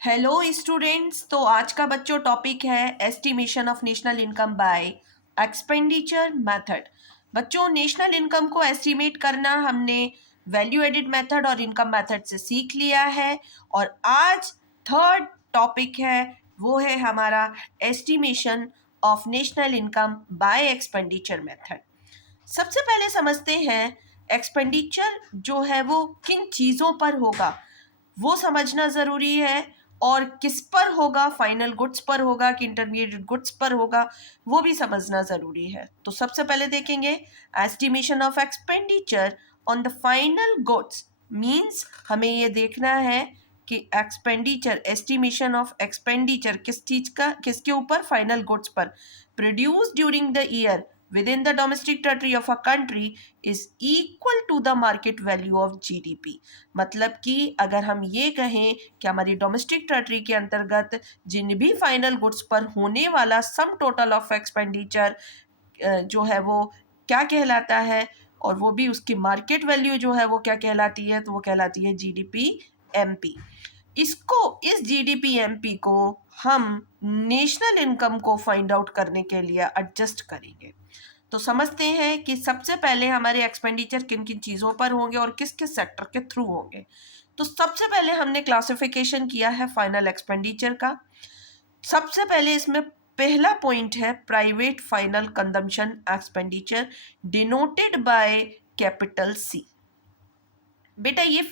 Hello students. तो आज का बच्चों टॉपिक है estimation of national income by expenditure method. बच्चों, नेशनल इनकम को एस्टिमेट करना हमने वैल्यू एडेड मेथड और इनकम मेथड से सीख लिया है। और आज थर्ड टॉपिक है, वो है हमारा estimation of national income by expenditure method. सबसे पहले समझते हैं एक्सपेंडिचर जो है वो किन चीज़ों पर होगा, वो समझना ज़रूरी है। और किस पर होगा, फाइनल गुड्स पर होगा कि इंटरमीडिएट गुड्स पर होगा, वो भी समझना ज़रूरी है। तो सबसे पहले देखेंगे estimation of expenditure on the final goods. Means हमें ये देखना है कि एक्सपेंडिचर, एस्टिमेशन ऑफ एक्सपेंडिचर किस चीज़ का, किसके ऊपर, फाइनल गुड्स पर, produce during the year within the domestic territory of a country is equal to the market value of GDP। मतलब कि अगर हम ये कहें कि हमारी डोमेस्टिक टेरिटरी के अंतर्गत जिन भी फाइनल गुड्स पर होने वाला सम टोटल ऑफ एक्सपेंडिचर जो है वो क्या कहलाता है, और वो भी उसकी मार्केट वैल्यू जो है वो क्या कहलाती है, तो वो कहलाती है GDP MP। इसको, इस GDP MP को हम नेशनल इनकम को फाइंड आउट करने के लिए एडजस्ट करेंगे। तो समझते हैं कि सबसे पहले हमारे एक्सपेंडिचर किन किन चीज़ों पर होंगे और किस किस सेक्टर के थ्रू होंगे। तो सबसे पहले हमने क्लासिफिकेशन किया है फाइनल एक्सपेंडिचर का। सबसे पहले इसमें पहला पॉइंट है private final consumption expenditure denoted by capital C। बेटा, ये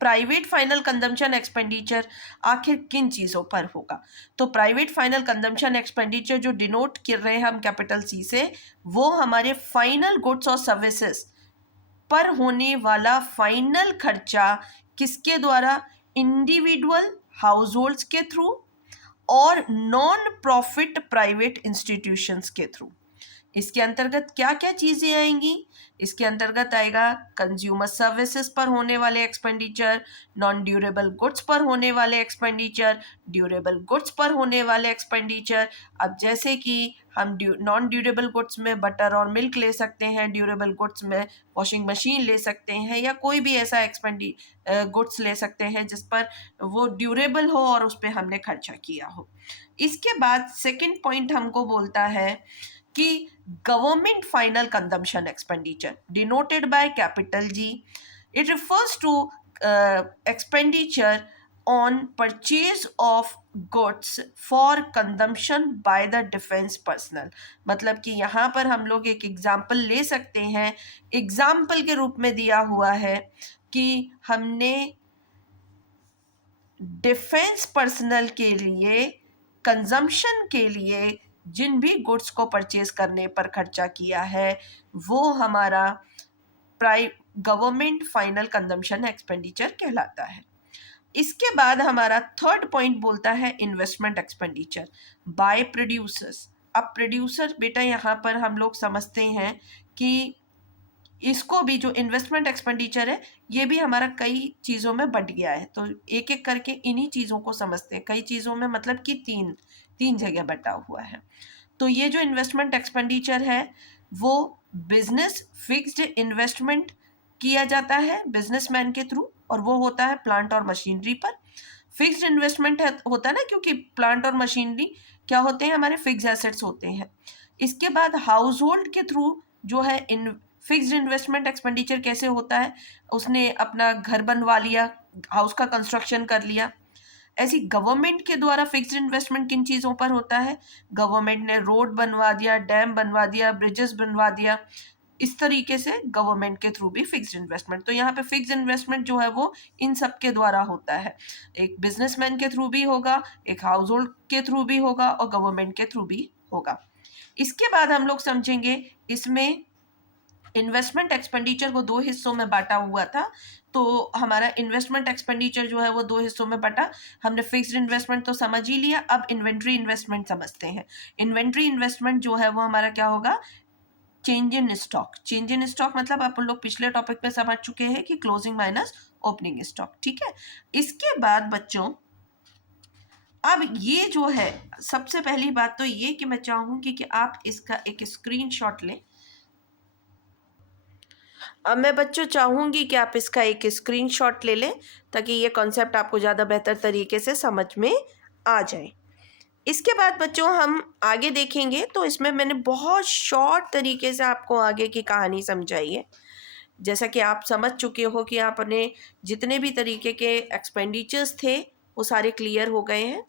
प्राइवेट फाइनल कंजम्पशन एक्सपेंडिचर आखिर किन चीज़ों पर होगा? तो प्राइवेट फाइनल कंजम्पशन एक्सपेंडिचर जो डिनोट कर रहे हैं हम कैपिटल C से, वो हमारे फाइनल गुड्स और सर्विसेज पर होने वाला फाइनल खर्चा किसके द्वारा? इंडिविजुअल हाउस होल्ड्स के थ्रू और नॉन प्रॉफिट प्राइवेट इंस्टीट्यूशंस के थ्रू। इसके अंतर्गत क्या क्या चीज़ें आएंगी? इसके अंतर्गत आएगा कंज्यूमर सर्विसेज पर होने वाले एक्सपेंडिचर, नॉन ड्यूरेबल गुड्स पर होने वाले एक्सपेंडिचर, ड्यूरेबल गुड्स पर होने वाले एक्सपेंडिचर। अब जैसे कि हम नॉन ड्यूरेबल गुड्स में बटर और मिल्क ले सकते हैं, ड्यूरेबल गुड्स में वॉशिंग मशीन ले सकते हैं, या कोई भी ऐसा गुड्स ले सकते हैं जिस पर वो ड्यूरेबल हो और उस पर हमने खर्चा किया हो। इसके बाद सेकेंड पॉइंट हमको बोलता है कि government final consumption expenditure denoted by capital G, it refers to expenditure on purchase of goods for consumption by the defence personnel. मतलब कि यहाँ पर हम लोग एक एग्जाम्पल ले सकते हैं। एग्जाम्पल के रूप में दिया हुआ है कि हमने डिफेंस पर्सनल के लिए, कंजम्पशन के लिए जिन भी गुड्स को परचेज करने पर खर्चा किया है, वो हमारा गवर्नमेंट फाइनल कंजम्पशन एक्सपेंडिचर कहलाता है। इसके बाद हमारा थर्ड पॉइंट बोलता है इन्वेस्टमेंट एक्सपेंडिचर बाय प्रोड्यूसर्स। अब प्रोड्यूसर, बेटा यहाँ पर हम लोग समझते हैं कि इसको भी, जो इन्वेस्टमेंट एक्सपेंडिचर है, ये भी हमारा कई चीज़ों में बट गया है। तो एक एक करके इन्हीं चीज़ों को समझते हैं। कई चीज़ों में मतलब कि तीन जगह बटा हुआ है। तो ये जो इन्वेस्टमेंट एक्सपेंडिचर है वो बिजनेस फिक्स्ड इन्वेस्टमेंट किया जाता है बिजनेसमैन के थ्रू, और वो होता है प्लांट और मशीनरी पर। फिक्स्ड इन्वेस्टमेंट होता है ना, क्योंकि प्लांट और मशीनरी क्या होते हैं, हमारे फिक्स एसेट्स होते हैं। इसके बाद हाउस होल्ड के थ्रू जो है फिक्स्ड इन्वेस्टमेंट एक्सपेंडिचर कैसे होता है, उसने अपना घर बनवा लिया, हाउस का कंस्ट्रक्शन कर लिया। ऐसी गवर्नमेंट के द्वारा फिक्स्ड इन्वेस्टमेंट किन चीज़ों पर होता है? गवर्नमेंट ने रोड बनवा दिया, डैम बनवा दिया, ब्रिजेस बनवा दिया। इस तरीके से गवर्नमेंट के थ्रू भी फिक्स्ड इन्वेस्टमेंट। तो यहाँ पे फिक्स्ड इन्वेस्टमेंट जो है वो इन सब के द्वारा होता है। एक बिजनेसमैन के थ्रू भी होगा, एक हाउस होल्ड के थ्रू भी होगा, और गवर्नमेंट के थ्रू भी होगा। इसके बाद हम लोग समझेंगे इसमें इन्वेस्टमेंट एक्सपेंडिचर को दो हिस्सों में बांटा हुआ था। तो हमारा इन्वेस्टमेंट एक्सपेंडिचर जो है वो दो हिस्सों में बटा। हमने फिक्स्ड इन्वेस्टमेंट तो समझ ही लिया, अब इन्वेंट्री इन्वेस्टमेंट समझते हैं। इन्वेंट्री इन्वेस्टमेंट जो है वो हमारा क्या होगा? Change in stock. Change in stock मतलब आप लोग पिछले टॉपिक पे समझ चुके हैं कि क्लोजिंग माइनस ओपनिंग स्टॉक, ठीक है। इसके बाद बच्चों, अब ये जो है, सबसे पहली बात तो ये कि मैं चाहूंगी कि आप इसका एक स्क्रीनशॉट लें। अब मैं बच्चों चाहूँगी कि आप इसका एक स्क्रीनशॉट ले लें ताकि ये कॉन्सेप्ट आपको ज़्यादा बेहतर तरीके से समझ में आ जाए। इसके बाद बच्चों हम आगे देखेंगे तो इसमें मैंने बहुत शॉर्ट तरीके से आपको आगे की कहानी समझाई है। जैसा कि आप समझ चुके हो कि आपने जितने भी तरीके के एक्सपेंडिचर्स थे वो सारे क्लियर हो गए हैं।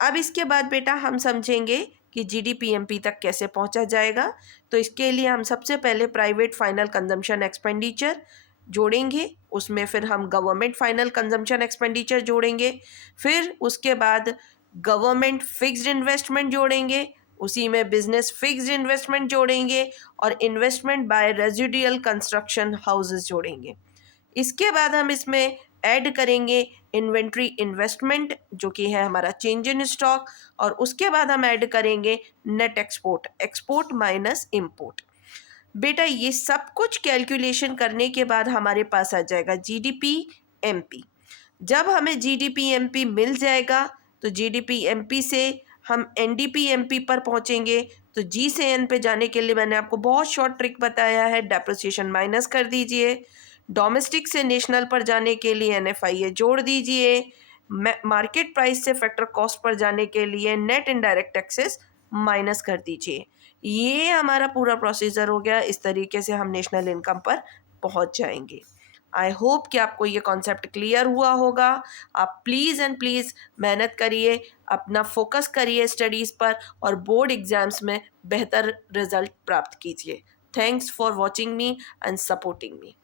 अब इसके बाद बेटा हम समझेंगे कि जीडीपीएमपी तक कैसे पहुंचा जाएगा। तो इसके लिए हम सबसे पहले प्राइवेट फाइनल कंजम्पशन एक्सपेंडिचर जोड़ेंगे, उसमें फिर हम गवर्नमेंट फाइनल कंजम्पशन एक्सपेंडिचर जोड़ेंगे, फिर उसके बाद गवर्नमेंट फिक्स्ड इन्वेस्टमेंट जोड़ेंगे, उसी में बिजनेस फिक्स्ड इन्वेस्टमेंट जोड़ेंगे और investment by residual construction houses जोड़ेंगे। इसके बाद हम इसमें ऐड करेंगे इन्वेंट्री इन्वेस्टमेंट जो कि है हमारा चेंज इन स्टॉक, और उसके बाद हम ऐड करेंगे net export, export minus import. बेटा ये सब कुछ कैलकुलेशन करने के बाद हमारे पास आ जाएगा जीडीपी एमपी। जब हमें जीडीपी एमपी मिल जाएगा तो जीडीपी एमपी से हम एनडीपी एमपी पर पहुंचेंगे। तो जी से एन पे जाने के लिए मैंने आपको बहुत शॉर्ट ट्रिक बताया है, डेप्रिसिएशन माइनस कर दीजिए। डोमेस्टिक से नेशनल पर जाने के लिए एनएफआईए जोड़ दीजिए। मार्केट प्राइस से फैक्टर कॉस्ट पर जाने के लिए नेट इनडायरेक्ट टैक्सेस माइनस कर दीजिए। ये हमारा पूरा प्रोसीजर हो गया। इस तरीके से हम नेशनल इनकम पर पहुंच जाएंगे। आई होप कि आपको ये कॉन्सेप्ट क्लियर हुआ होगा। आप प्लीज़ एंड प्लीज़ मेहनत करिए, अपना फोकस करिए स्टडीज़ पर और बोर्ड एग्जाम्स में बेहतर रिजल्ट प्राप्त कीजिए। Thanks for watching me and supporting me.